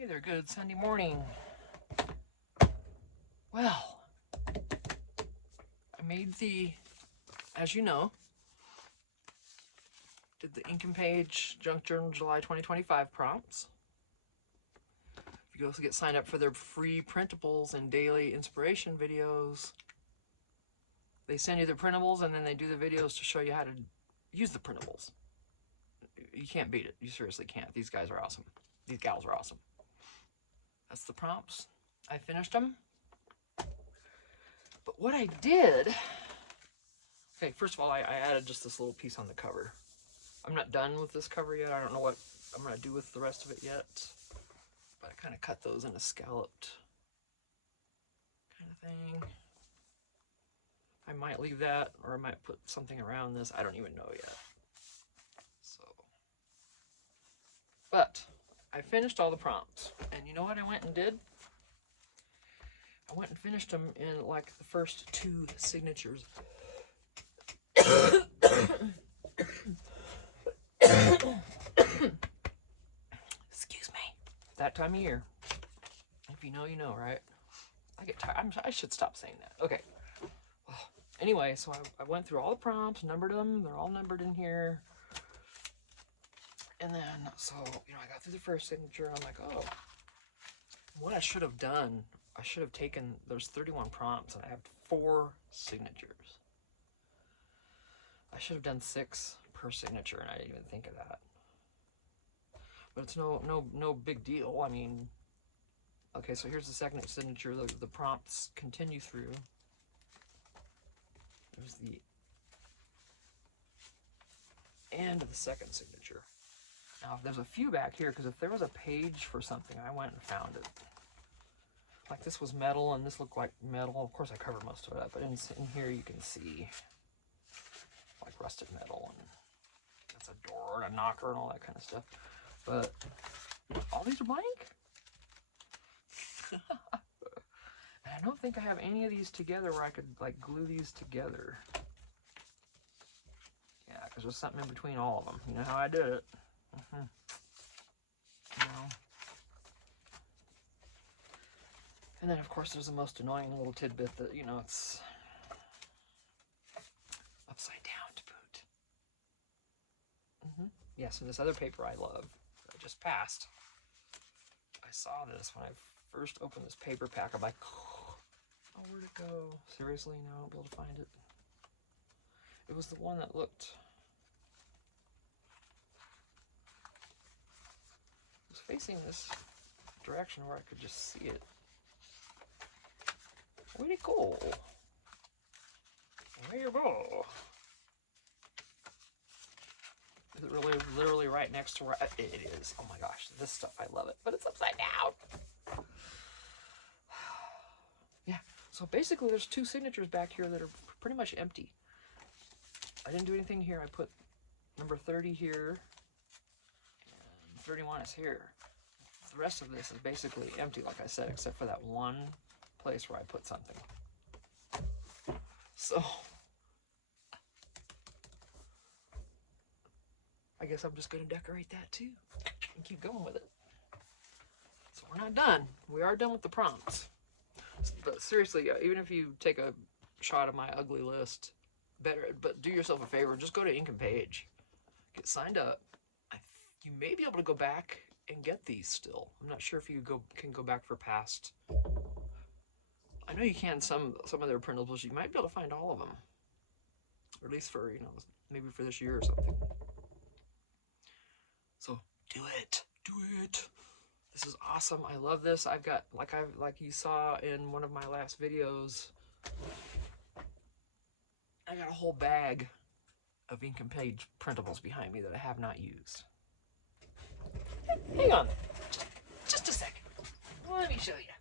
Hey there, good Sunday morning. Well, I made as you know, did the Ink and Page Junk Journal July 2025 prompts. You also get signed up for their free printables and daily inspiration videos. They send you the printables and then they do the videos to show you how to use the printables. You can't beat it. You seriously can't. These guys are awesome. These gals are awesome. That's the prompts. I finished them. But what I did... Okay, first of all, I added just this little piece on the cover. I'm not done with this cover yet. I don't know what I'm going to do with the rest of it yet. But I kind of cut those into scalloped kind of thing. I might leave that, or I might put something around this. I don't even know yet. So, but I finished all the prompts. And you know what I went and did? I went and finished them in like the first 2 signatures. Excuse me. That time of year. If you know, you know, right? I get tired. I should stop saying that. Okay. Well, anyway, so I went through all the prompts, numbered them. They're all numbered in here. And then, so, you know, I got through the first signature. I'm like, oh, what I should have done, I should have taken, there's 31 prompts, and I have 4 signatures. I should have done 6 per signature, and I didn't even think of that. But it's no big deal. I mean, okay, so here's the second signature. The prompts continue through. There's the end of the second signature. Now, there's a few back here, because if there was a page for something, I went and found it. Like this was metal, and this looked like metal. Of course, I covered most of it up, but in here you can see like rusted metal, and that's a door and a knocker and all that kind of stuff. But all these are blank. And I don't think I have any of these together where I could like glue these together. Yeah, because there's something in between all of them. You know how I did it. You know. And then, of course, there's the most annoying little tidbit that, you know, it's upside down to boot. Yes, and this other paper I love, that I just passed. I saw this when I first opened this paper pack. I'm like, oh, where'd it go? Seriously, now I won't be able to find it. It was the one that looked... It was facing this direction where I could just see it. Where'd it go? Where'd it go? Is it really literally right next to where it is? Oh my gosh, this stuff, I love it. But it's upside down. Yeah, so basically there's 2 signatures back here that are pretty much empty. I didn't do anything here. I put number 30 here, and 31 is here. The rest of this is basically empty, like I said, except for that one place where I put something. So, I guess I'm just going to decorate that too and keep going with it. So we're not done. We are done with the prompts. But seriously, even if you take a shot of my ugly list, but do yourself a favor, just go to Ink and Page. Get signed up. You may be able to go back and get these still. I'm not sure if you can go back for past. I know you can some of their printables. You might be able to find all of them. Or at least for, you know, maybe for this year or something. So do it. Do it. This is awesome. I love this. I've got, like you saw in one of my last videos, I got a whole bag of Ink and Page printables behind me that I have not used. Hang on. Just a second. Let me show you.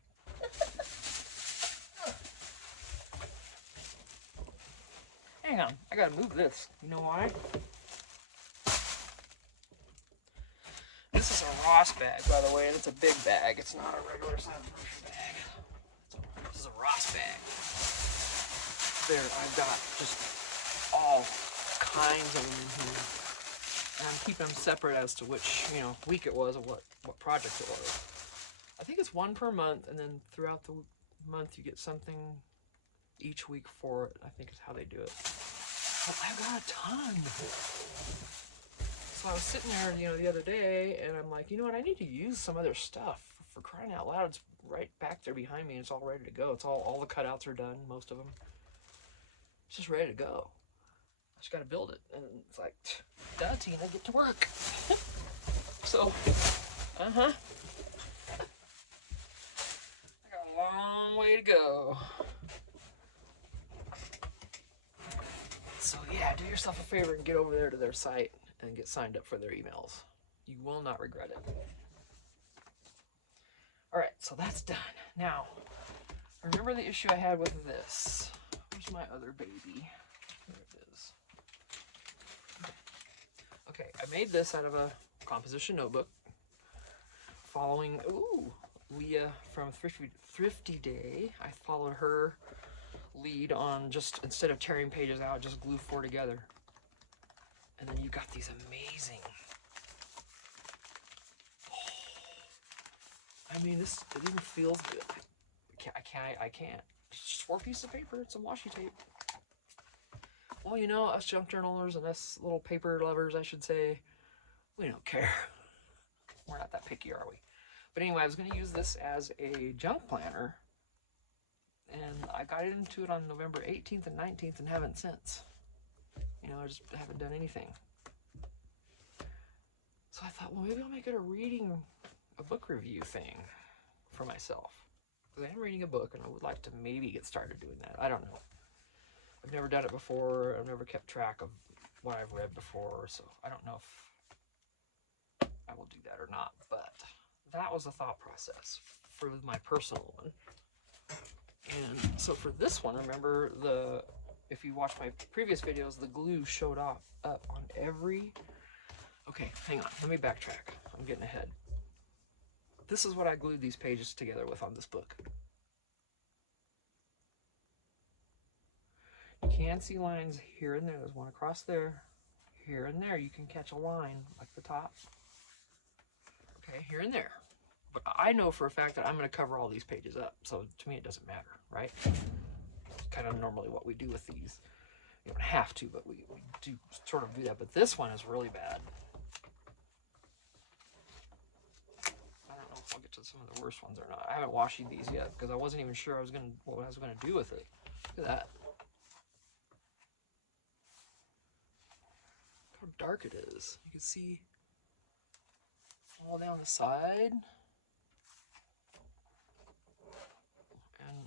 Hang on. I gotta move this. You know why? This is a Ross bag, by the way, and it's a big bag. It's not a regular size bag. This is a Ross bag. There, I've got just all kinds of them in here. And I'm keeping them separate as to which, you know, week it was or what project it was. I think it's one per month, and then throughout the month you get something each week for it. I think is how they do it. But I got a ton. So I was sitting there, you know, the other day, and I'm like, you know what? I need to use some other stuff. For crying out loud, it's right back there behind me. And it's all ready to go. It's all the cutouts are done, most of them. It's just ready to go. I just got to build it, and it's like, duh, Tina, get to work. So, I got a long way to go. So yeah, do yourself a favor and get over there to their site and get signed up for their emails. You will not regret it. All right, so that's done. Now, remember the issue I had with this. Where's my other baby? There it is. Okay, I made this out of a composition notebook following, Leah from Thrifty Day. I followed her lead on just, instead of tearing pages out, just glue 4 together. And then you got these amazing, I mean, this, it even feels good. I can't. It's just 4 pieces of paper and some washi tape. Well, you know, us junk journalers and us little paper lovers, I should say, we don't care. We're not that picky, are we? But anyway, I was going to use this as a junk planner, and I got into it on November 18th and 19th and haven't since. You know, I just haven't done anything. So I thought, well, maybe I'll make it a book review thing for myself. Because I am reading a book, and I would like to maybe get started doing that. I don't know. I've never done it before. I've never kept track of what I've read before, so I don't know if I will do that or not. But that was the thought process for my personal one. And so for this one, remember, if you watch my previous videos, the glue showed up on every... Okay, hang on. Let me backtrack. I'm getting ahead. This is what I glued these pages together with on this book. You can see lines here and there. There's one across there. Here and there. You can catch a line like the top. Okay, here and there. But I know for a fact that I'm going to cover all these pages up. So to me, it doesn't matter, right? It's kind of normally what we do with these. You don't have to, but we do sort of do that. But this one is really bad. I don't know if I'll get to some of the worst ones or not. I haven't washed these yet because I wasn't even sure what I was going to do with it. Look at that. How dark it is. You can see all down the side. And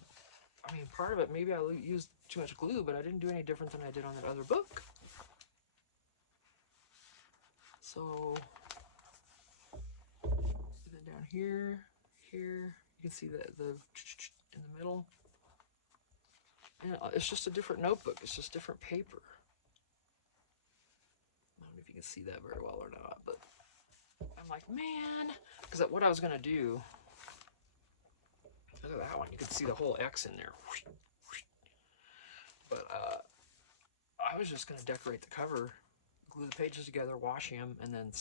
I mean, part of it, maybe I used too much glue, but I didn't do any different than I did on that other book. So, and then down here, you can see the in the middle. And it's just a different notebook. It's just different paper. I don't know if you can see that very well or not, but I'm like, man, because what I was going to do, look at that one. You can see the whole X in there. But I was just going to decorate the cover, glue the pages together, washing them, and then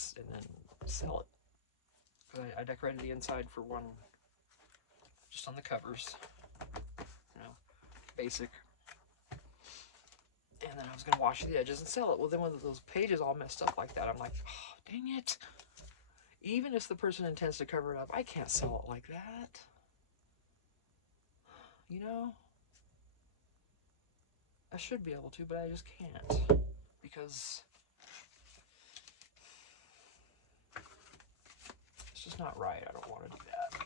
sell it. I decorated the inside for one, just on the covers, you know, basic. And then I was going to wash the edges and sell it. Well, then when those pages all messed up like that, I'm like, oh, dang it. Even if the person intends to cover it up, I can't sell it like that. You know? I should be able to, but I just can't. Because it's just not right. I don't want to do that.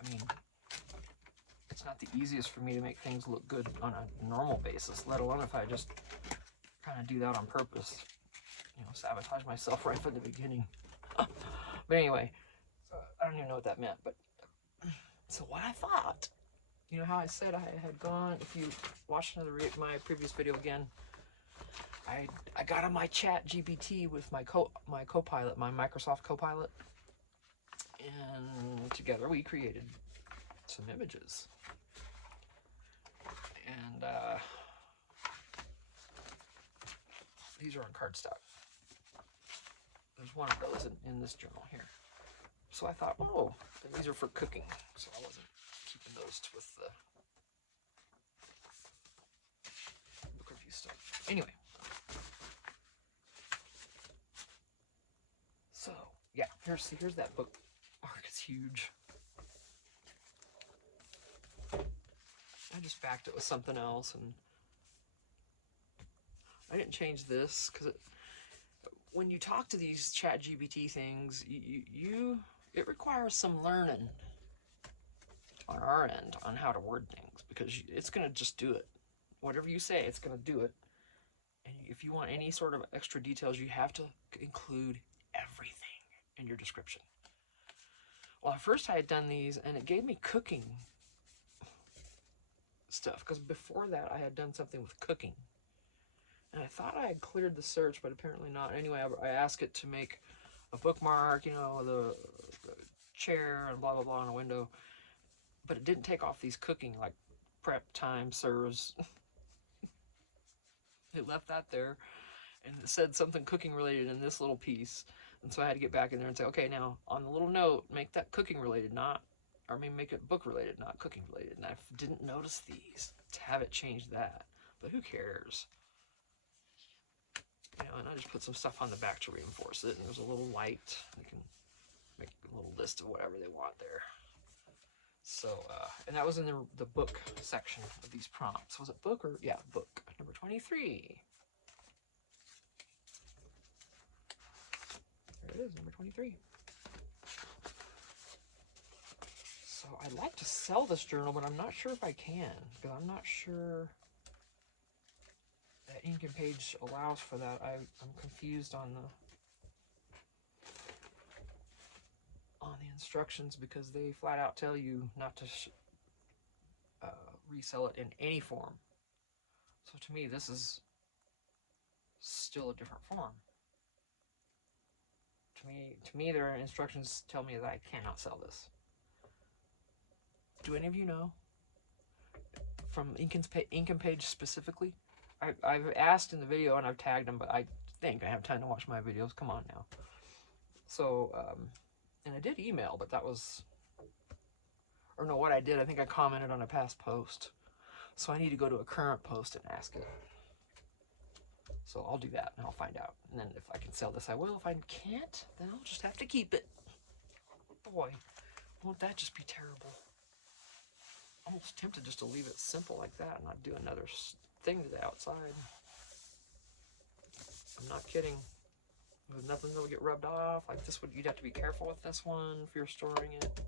I mean, it's not the easiest for me to make things look good on a normal basis, let alone if I just kind of do that on purpose. You know, sabotage myself right from the beginning. But anyway, I don't even know what that meant, but so what I thought, you know how I said I had gone, if you watched my previous video again, I got on my chat GPT with my Copilot, my Microsoft Copilot, and together we created some images. And these are on cardstock. There's one of those in this journal here. So I thought, oh, these are for cooking. So I wasn't keeping those with the book review stuff. Anyway. So, yeah, here's that bookmark. It's huge. I just backed it with something else, and I didn't change this because when you talk to these ChatGPT things, it requires some learning on our end on how to word things, because it's going to just do it. Whatever you say, it's going to do it. And if you want any sort of extra details, you have to include everything in your description. Well, at first I had done these, and it gave me cooking stuff, because before that I had done something with cooking. And I thought I had cleared the search, but apparently not. Anyway, I asked it to make a bookmark, you know, the chair and blah, blah, blah on a window. But it didn't take off these cooking, like prep time serves. It left that there, and it said something cooking related in this little piece. And so I had to get back in there and say, okay, now on the little note, make that cooking related, make it book related, not cooking related. And I didn't notice these to have it change that, but who cares? You know, and I just put some stuff on the back to reinforce it, and there's a little light. They can make a little list of whatever they want there. So, and that was in the book section of these prompts. Was it book or, yeah, book, number 23. There it is, number 23. So I'd like to sell this journal, but I'm not sure if I can, because I'm not sure that Ink and Page allows for that. I'm confused on the instructions, because they flat out tell you not to resell it in any form. So to me, this is still a different form. To me, their instructions tell me that I cannot sell this. Do any of you know? From Ink and Page specifically? I've asked in the video and I've tagged them, but I think I have time to watch my videos. Come on now. So, and I did email, but that was, or no, what I did, I think I commented on a past post. So I need to go to a current post and ask it. So I'll do that and I'll find out. And then if I can sell this, I will. If I can't, then I'll just have to keep it. Boy, won't that just be terrible? I'm almost tempted just to leave it simple like that and not do another thing to the outside. I'm not kidding. There's nothing that'll get rubbed off. Like this you'd have to be careful with this one if you're storing it.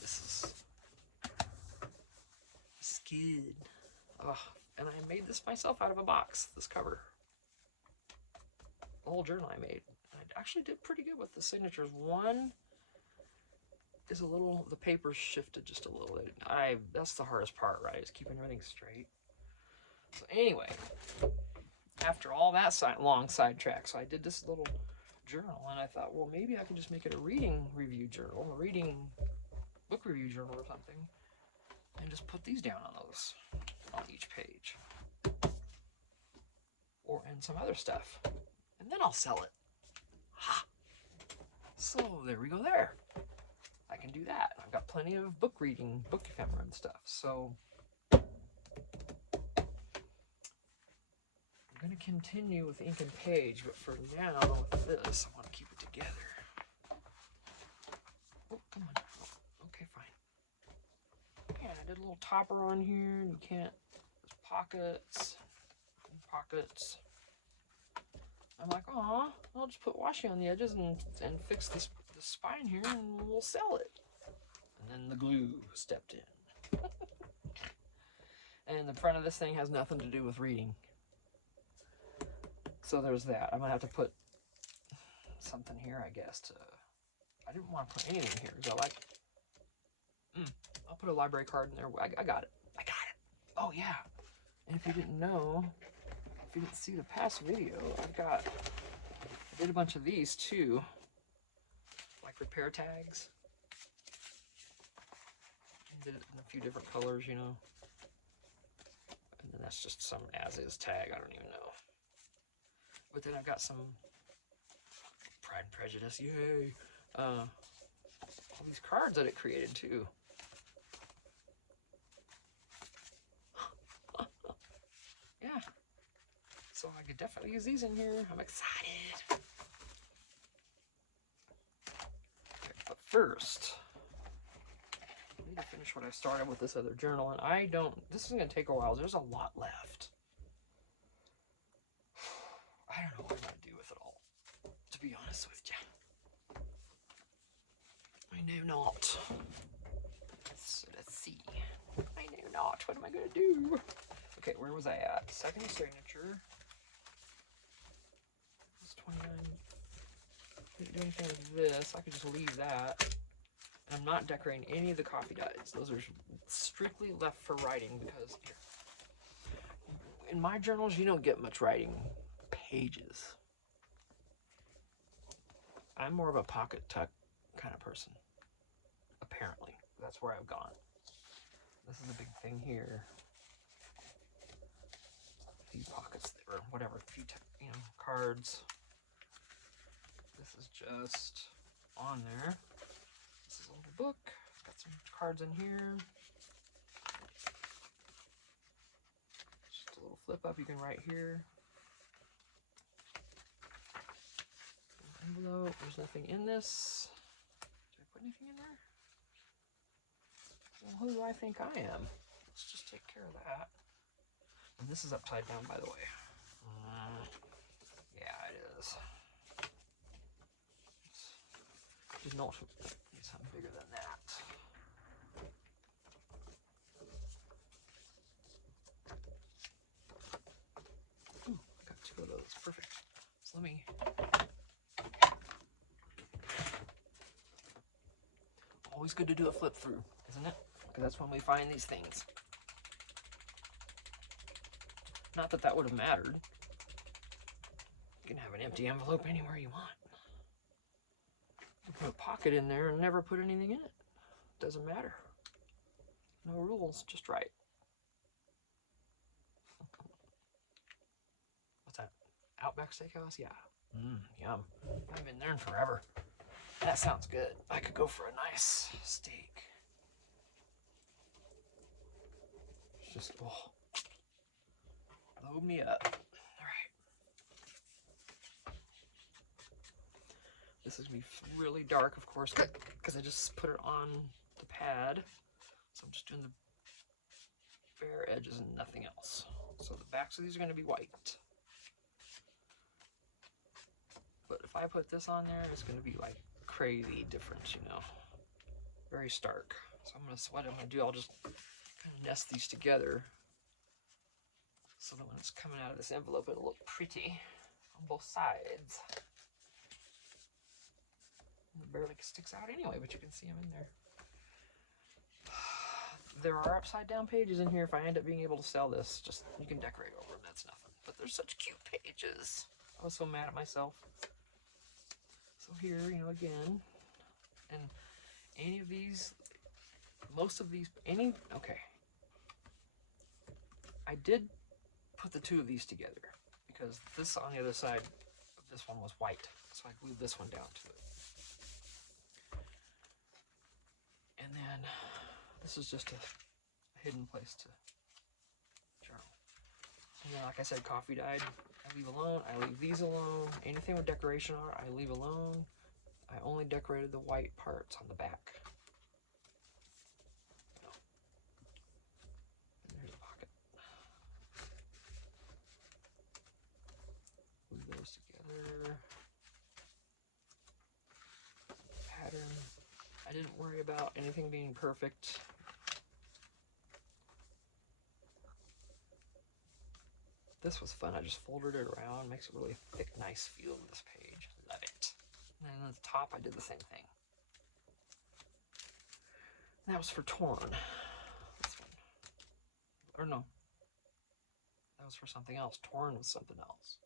This is good. Ugh. And I made this myself out of a box, this cover. The whole journal I made. I actually did pretty good with the signatures. One is a little, the paper's shifted just a little bit. That's the hardest part, right? Is keeping everything straight. So anyway, after all that long sidetrack, so I did this little journal, and I thought, well, maybe I could just make it a reading review journal, a reading book review journal or something, and just put these down on each page, or and some other stuff, and then I'll sell it. Ha! So there we go there. I can do that. I've got plenty of book reading, book ephemera and stuff. So I'm going to continue with Ink and Page, but for now, with this, I want to keep it together. Oh, come on. Oh, okay, fine. Yeah, I did a little topper on here, and you can't, there's pockets. I'm like, aw, I'll just put washi on the edges and fix the spine here, and we'll sell it. And then the glue stepped in. And the front of this thing has nothing to do with reading. So there's that. I'm gonna have to put something here, I guess. I didn't want to put anything here because I like. I'll put a library card in there. I got it. Oh yeah. And if you didn't know, if you didn't see the past video, I did a bunch of these too, like repair tags. I did it in a few different colors, you know. And then that's just some as-is tag. I don't even know. But then I've got some Pride and Prejudice, yay! these cards that it created too. Yeah. So I could definitely use these in here. I'm excited. Okay, but first, I need to finish what I started with this other journal, and this is going to take a while. There's a lot left. I don't know what I'm going to do with it all, to be honest with you. I know not. So let's see. I know not. What am I going to do? Okay, where was I at? Second signature. It's 29. Didn't do anything with this. I could just leave that. I'm not decorating any of the coffee dyes. Those are strictly left for writing because in my journals, you don't get much writing pages. I'm more of a pocket tuck kind of person. Apparently, that's where I've gone. This is a big thing here. A few pockets there, or whatever, a few cards. This is just on there. This is a little book. Got some cards in here. Just a little flip up you can write here. Envelope. There's nothing in this. Did I put anything in there? Well, who do I think I am? Let's just take care of that. And this is upside down, by the way. Yeah, it is. Did not need something bigger than that. Ooh, I got 2 of those. Perfect. So let me. Always good to do a flip through, isn't it? Because that's when we find these things. Not that that would have mattered. You can have an empty envelope anywhere you want. You put a pocket in there and never put anything in it. Doesn't matter. No rules, just right. What's that? Outback Steakhouse? Yeah. Yum. I haven't been there in forever. That sounds good. I could go for a nice steak. It's just, load me up. All right. This is going to be really dark, of course, because I just put it on the pad. So I'm just doing the bare edges and nothing else. So the backs of these are going to be white. But if I put this on there, it's going to be like crazy different, very stark. So what I'm going to do, I'll just kind of nest these together so that when it's coming out of this envelope, it'll look pretty on both sides. And it barely sticks out anyway, but you can see them in there. There are upside down pages in here. If I end up being able to sell this, just you can decorate over them, that's nothing. But they're such cute pages. I was so mad at myself. So here, again, and any of these, most of these, okay. I did put the 2 of these together because this on the other side of this one was white. So I glued this one down to it. And then this is just a hidden place to journal. And then, like I said, coffee dyed, I leave alone. I leave these alone. Anything with decoration on it, I leave alone. I only decorated the white parts on the back. And there's a pocket. Glue those together. Pattern. I didn't worry about anything being perfect. This was fun. I just folded it around. Makes a really thick, nice feel of this page. Love it. And then at the top, I did the same thing. And that was for Torn. This one. Or no. That was for something else. Torn was something else.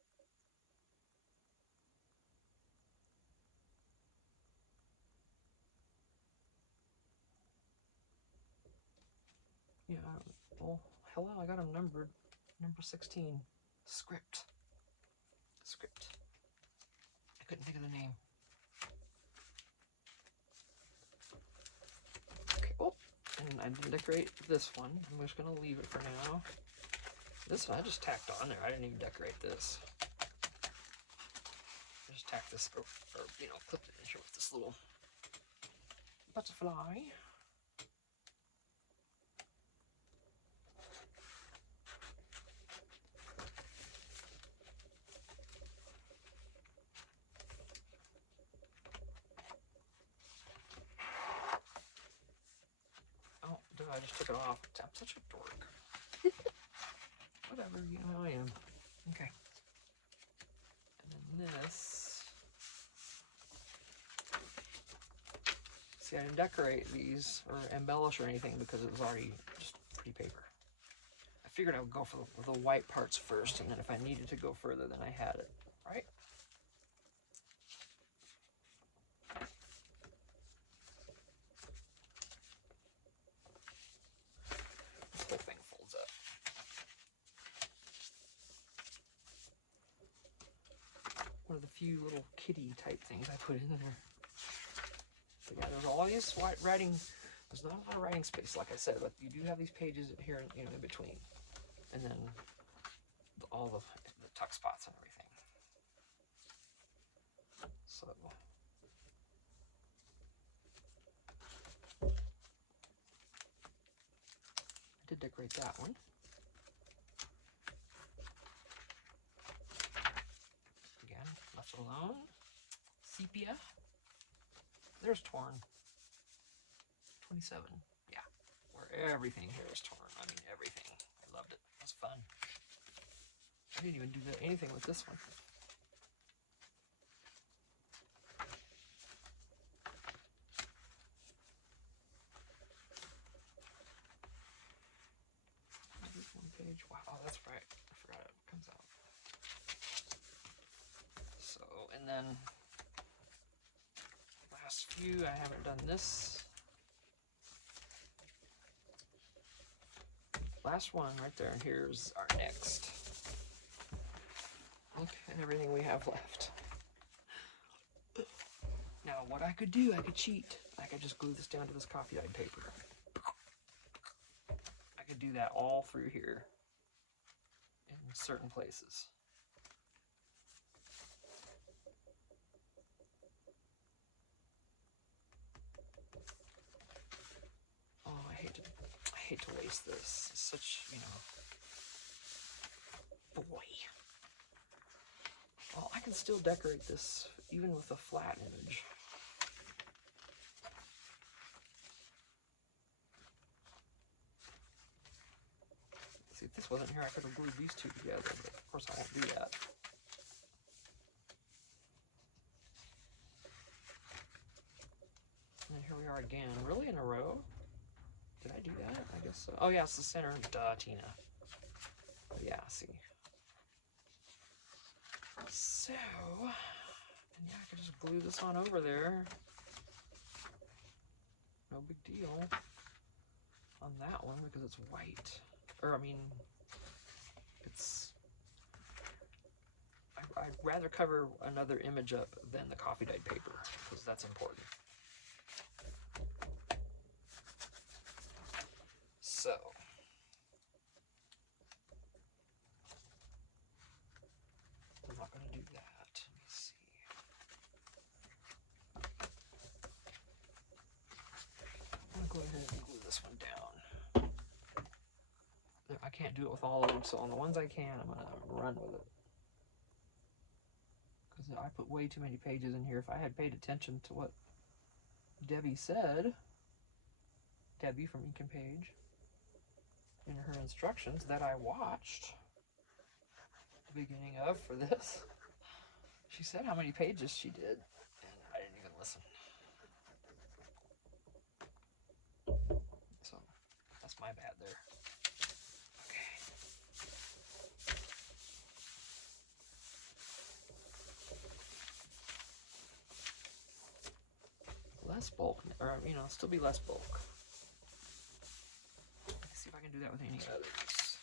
Yeah, well, hello, I got them numbered. Number 16. Script. I couldn't think of the name. I didn't decorate this one. I'm just gonna leave it for now. This one I just tacked on there. I didn't even decorate this. I just tacked this, or you know, clipped it in here with this little butterfly. Oh, dude, I just took it off. I'm such a dork. Whatever, you know how I am. Okay. And then this. See, I didn't decorate these or embellish or anything because it was already just pretty paper. I figured I would go for the white parts first, and then if I needed to go further, then I had it, right? This whole thing folds up. One of the few little kitty type things I put in there. But yeah, there's all these writing. There's not a lot of writing space, like I said, but you do have these pages here, you know, in between, and then all the tuck spots and everything. So I did decorate that one. Again, left alone. Sepia. There's torn. 27. Yeah, where everything here is torn. I mean, everything. I loved it. It was fun. I didn't even do anything with this one. This one page. Wow, oh, that's right. I forgot it comes out. So, and then last few, I haven't done this. Last one right there, and here's our next. Look at everything we have left. Now, what I could do, I could cheat. I could just glue this down to this coffee dyed paper. I could do that all through here in certain places. Oh, I hate to waste this. It's such, you know, boy. Well, I can still decorate this even with a flat image. See, if this wasn't here, I could have glued these two together, but of course I won't do that. And then here we are again. Really in a row? Did I do that? I guess so. Oh yeah, it's the center. Duh, Tina. But yeah, see. So, and yeah, I could just glue this on over there. No big deal on that one because it's white. Or, I mean, it's... I'd rather cover another image up than the coffee dyed paper because that's important. So, I'm not going to do that. Let me see. I'm going to go ahead and glue this one down. I can't do it with all of them, so on the ones I can, I'm going to run with it. Because I put way too many pages in here. If I had paid attention to what Debbie said, Debbie from Ink and Page, in her instructions that I watched the beginning of for this, she said how many pages she did, and I didn't even listen. So that's my bad there. Okay. Less bulk, or you know, still be less bulk. Let's see if I can do that with any others.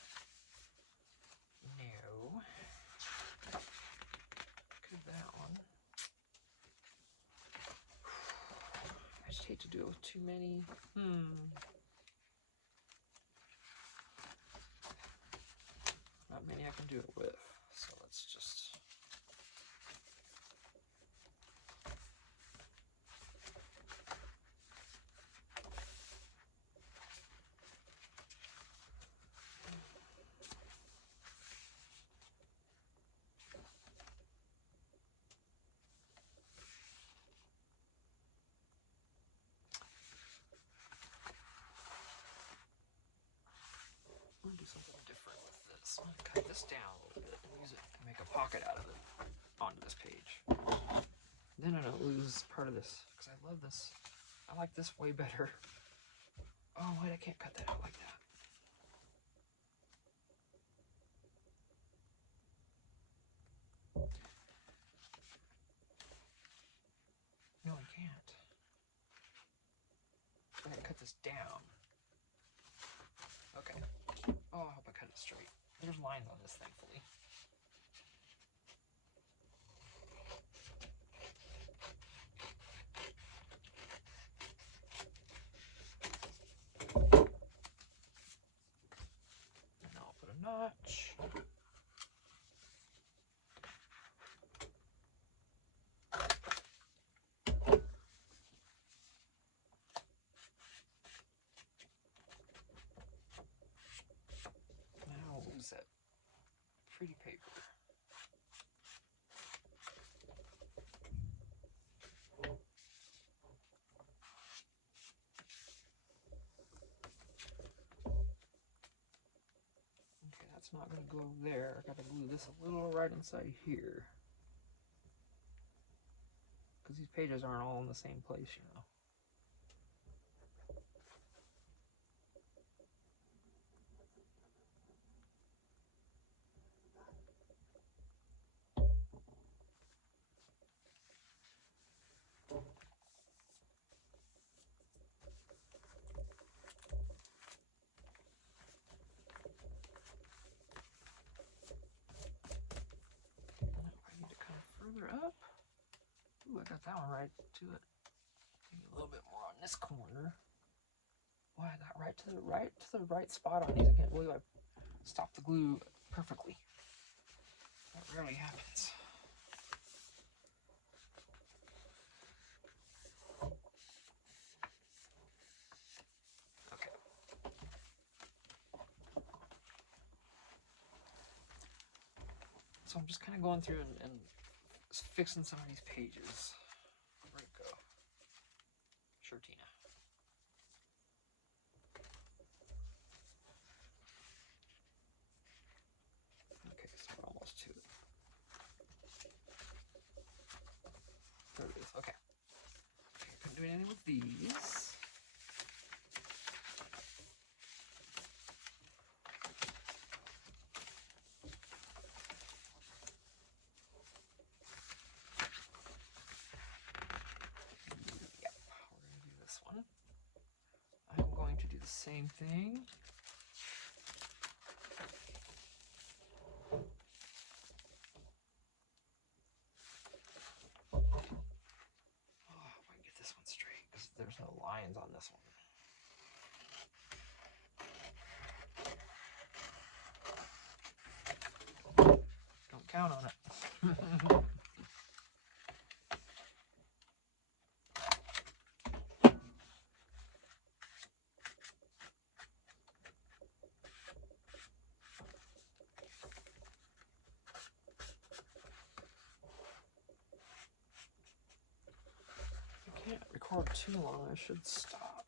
No. Could that one. I just hate to do it with too many. many I can do it with. So let's just... I'm gonna do something different with this. I'm gonna cut this down a little bit and use it to make a pocket out of it onto this page. Then I don't lose part of this because I love this. I like this way better. Oh wait, I can't cut that out like that. No, I can't. I'm gonna cut this down. Okay. Oh, I hope I cut it straight. There's lines on this, thankfully. And I'll put a notch. Now I'll use that pretty paper. Okay, that's not going to go there. I got to glue this a little right inside here. Because these pages aren't all in the same place, you know. I need to come further up. Ooh, I got that one right to it. Maybe a little bit more on this corner. Boy, I got right to the right spot on these again. Boy, I stopped the glue perfectly. That rarely happens. Okay. So I'm just kind of going through and fixing some of these pages. Where'd it go? Sure, Tina. Okay, so we're almost to it. There it is. Okay. Couldn't do anything with these. Yep, we're going to do this one. I'm going to do the same thing. Oh, if I can get this one straight, because there's no lines on this one. Don't count on it. I can't record too long. I should stop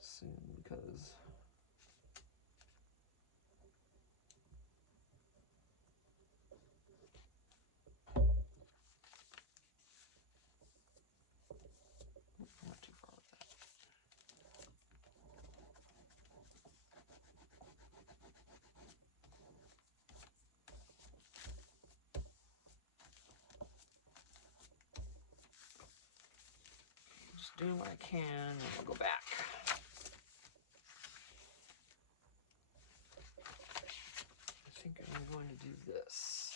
soon because I went too far with that. Just doing what I can, and I'll go back. I think I'm going to do this.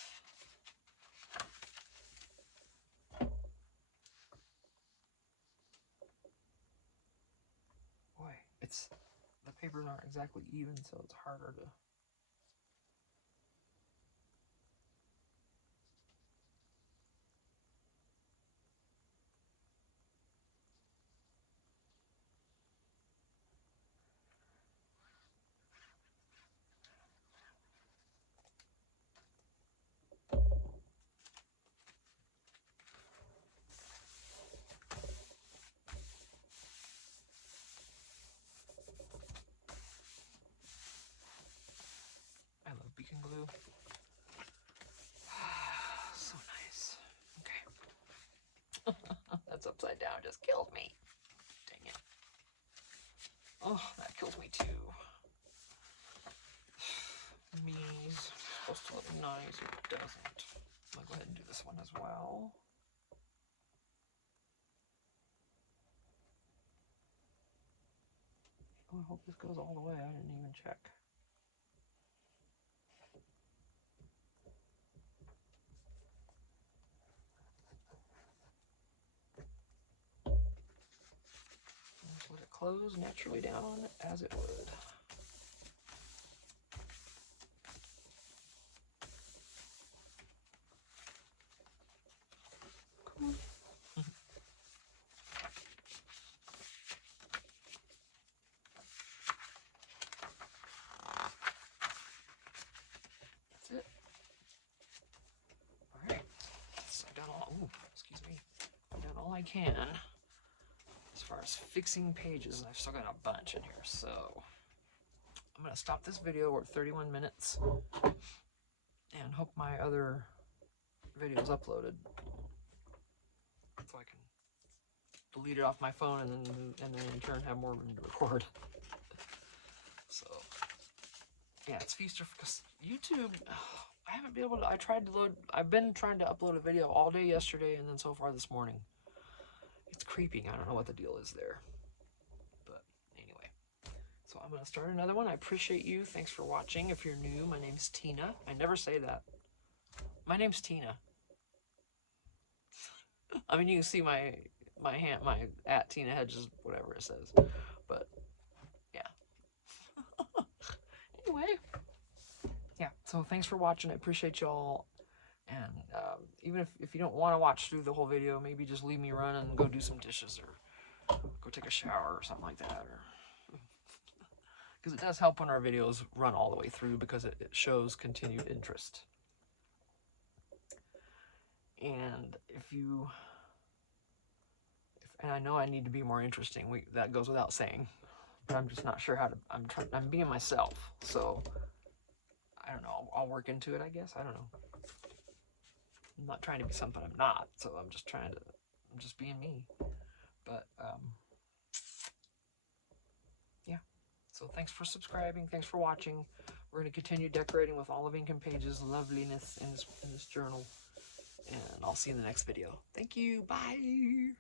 Boy, it's the papers aren't exactly even, so it's harder to. I love Beacon glue. So nice. Okay. That's upside down. Just killed me. Dang it. Oh, that kills me too. Me's supposed to look nice. It doesn't. I'm gonna go ahead and do this one as well. Oh, I hope this goes all the way. I didn't even check. Just let it close naturally down as it would. Cool. That's it. All right. So I've done all. Ooh, excuse me. I've done all I can as far as fixing pages, and I've still got a bunch in here. So I'm gonna stop this video. We're at 31 minutes, and hope my other video's uploaded, so I can delete it off my phone and then in turn have more room to record. So yeah, it's feaster because YouTube. I haven't been able to. I tried to load. I've been trying to upload a video all day yesterday and then so far this morning. It's creeping. I don't know what the deal is there. But anyway, so I'm gonna start another one. I appreciate you. Thanks for watching. If you're new, my name's Tina. I never say that. My name's Tina. I mean, you can see my at Tina Hedges, whatever it says. But yeah. Anyway, yeah. So thanks for watching. I appreciate y'all. And even if you don't want to watch through the whole video, maybe just leave me run and go do some dishes or go take a shower or something like that. Or because it does help when our videos run all the way through because it shows continued interest. And and I know I need to be more interesting. That goes without saying, but I'm just not sure how to. I'm being myself, so I don't know. I'll work into it, I guess. I don't know. I'm not trying to be something I'm not, so I'm just being me. But yeah. So thanks for subscribing. Thanks for watching. We're going to continue decorating with Olive Ink and Pages loveliness in this journal, and I'll see you in the next video. Thank you. Bye.